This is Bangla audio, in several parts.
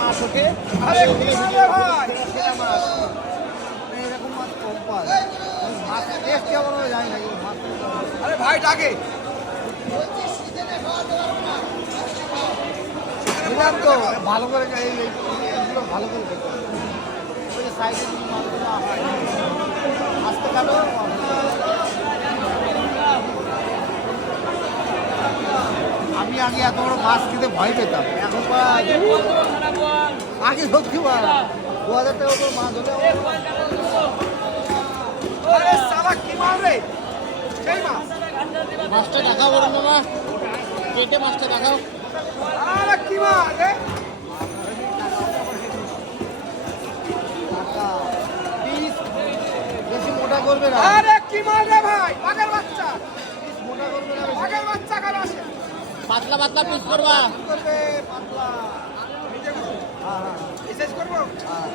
মাছ ওঠে। আরে কি মাছ রে ভাই? সেরা মাছ এরকম মাছ কম পাওয়া যায়। মাছ টেস্ট কেমন হবে জানি না, কিন্তু মাছ আরে ভাই ডাকে দিলাম তো ভালো করে এইগুলো ভালো করে দেখো। ওই যে সাইডে মাছগুলো আসতে কাটো। আমি আগে এত বড় মাছ খেতে ভয় পেতাম, এখন আগে সত্যি 2000 টাকা করে মাছ হলে আরে সালা কি মাছ রে? সেই মাছ। মাছটা দেখাও বড় মামা, কেটে মাছটা দেখাও। আরে কি মাছ রে? পিস বেশি মোটা করবে না, আরে কি মাছ রে ভাই? বাঘের বাচ্চা। মোটা করবে না, বাঘের বাচ্চা কার আসে? পাতলা পাতলা পিস করবা। করবে পাতলা। হ্যাঁ হ্যাঁ বিশেষ করবো? হ্যাঁ,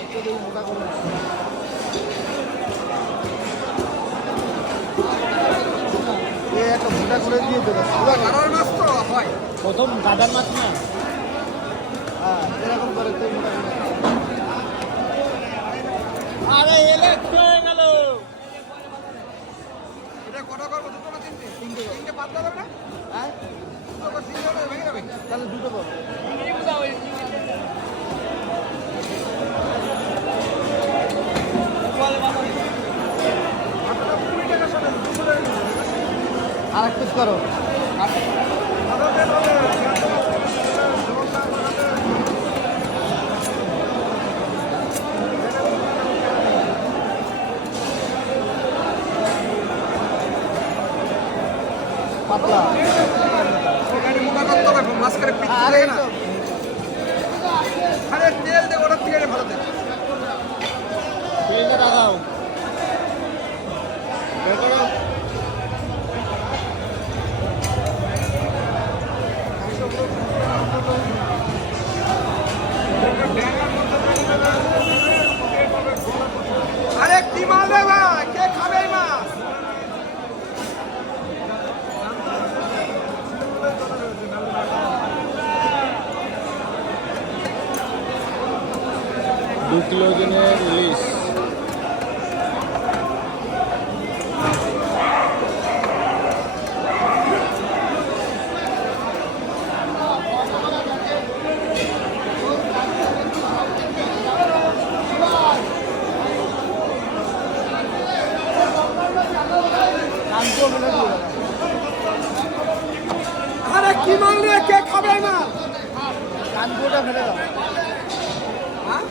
একটু দেখি মোটা করবে না। একটা মোটা করে দিয়ে দেবে। গাড়ার মাছ তো হয়। প্রথম গাদার মাছ না, হ্যাঁ এরকম করে তুই মোটা করে। আরে এলে হয়ে গেল। এটা কটা করবো? দুটো না তিনটে? তিনটে পাতলা দেবে না? হ্যাঁ দুটো করে তিনটে হলে ভেঙে যাবে। তাহলে দুটো করো। আর এক পিস করো। পাতলা। এখানে মোটা করতে হবে, মাছ করে পিচ আরে থাকে না। আরে তেল দে, ওটার থেকে ভালো দে। তেলটা লাগাও। বের করো। আরে কি মাছ রে ভাই? কে খাবে এই মাছ? দু কিলো ওজনের ইলিশ। আরে কি মাছ রে? কে খাবে এই মাছ? কানপুরটা ফেলে দাও।